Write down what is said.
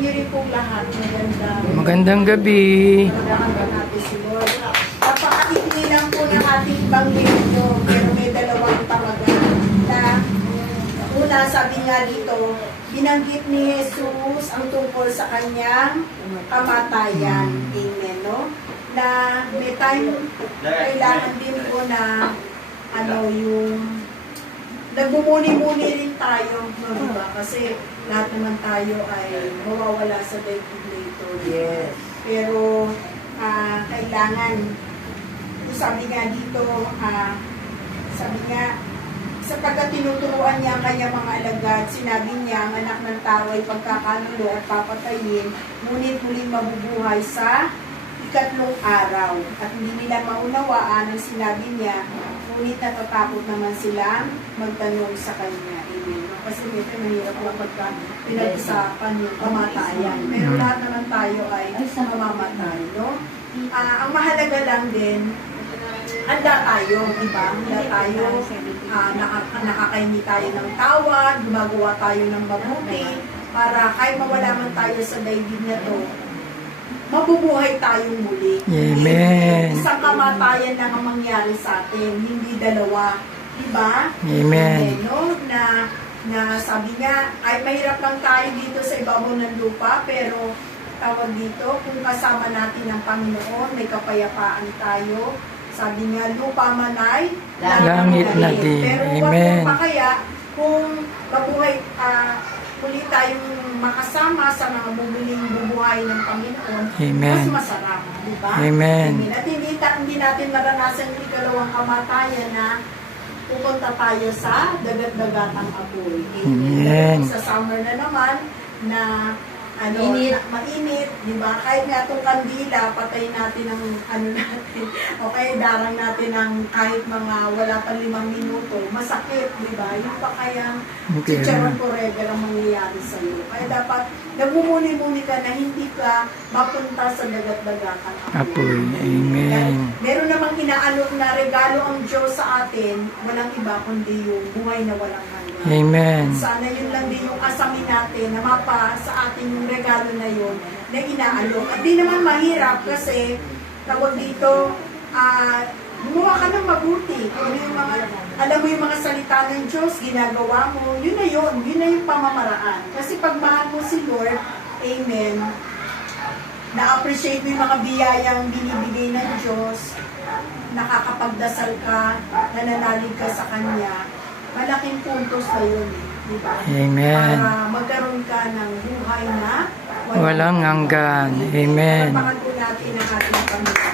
inyo rin pong lahat. Magandang gabi. Magandang natin si Lord. Napakaikli lang po ng ating Banghelyo, pero may dalawang pamagat na una, sabi nga dito, binanggit ni Jesus ang tungkol sa kanyang kamatayan. Amen, no? Na may time, kailangan din po na yung nagbumuni-muni rin tayo, no, diba? Kasi lahat naman tayo ay mawawala sa daigdig na ito. Yes. Pero kailangan, sabi nga dito, sabi nga, sapagkat tinuturuan niya ang kanyang mga alagad, sinabi niya, ang anak ng tao ay pagkakanulo at papatayin, ngunit muling mabubuhay sa ikatlong araw. At hindi nila maunawaan ang sinabi niya, ngunit natatakot naman silang magtanong sa kanya. Amen. Kasi medyo mahirap lang pagka pinag-usapan yung kamatayan. Pero lahat naman tayo ay mamamatay, no? Ang mahalaga lang din, handa tayo, diba? Handa tayo, nakakaini tayo ng tawad, gumagawa tayo ng mabuti, para kahit mawala man tayo sa daigdig na to, mabubuhay tayong muli. Amen. Isang kamatayan lang ang mangyari sa atin, hindi dalawa. Diba? Amen. No? Na sabi nga, ay mahirap lang tayo dito sa ibabaw ng lupa, pero tawag dito, kung kasama natin ang Panginoon, may kapayapaan tayo. Sabi nga, lupa man ay langit na din. Pero Amen. pa kaya, kung mabuhay, muli tayong makasama sa mga bubuhay ng Panginoon, Amen. mas masarap, di ba? Amen. At hindi natin maranasan yung ikalawang kamatayan na pupunta tayo sa dagat-dagatang apoy. Amen. Sa summer na naman, na mainit, di ba? Kahit nga itong kandila, patay natin ang natin, okay, darang natin ng kahit mga wala pa 5 minuto, masakit, di ba? Yung pa kayang chicharon forever ang mangyayari sa iyo. Kaya dapat, nagmumuni-muni ka na hindi ka mapunta sa dagat-dagatan Apoy. Amen. Meron namang inaalok na regalo ang Diyos sa atin, walang iba kundi yung buhay na walang hanggan. Amen. Sana yun lang din yung asamin natin na mapa sa atin yung regalo na yun na inaalok. At di naman mahirap kasi tawag dito, gumawa ka ng mabuti. Alam mo yung mga salita ng Diyos, ginagawa mo, yun na yung pamamaraan. Kasi pag mahal mo si Lord, amen, na-appreciate mo yung mga biyayang binibigay ng Diyos, nakakapagdasal ka, nananalig ka sa Kanya, malaking puntos na yun, di ba? Amen. Para magkaroon ka ng buhay na Walang hanggan. Amen. Pagpakan po natin ang ating Panginoon.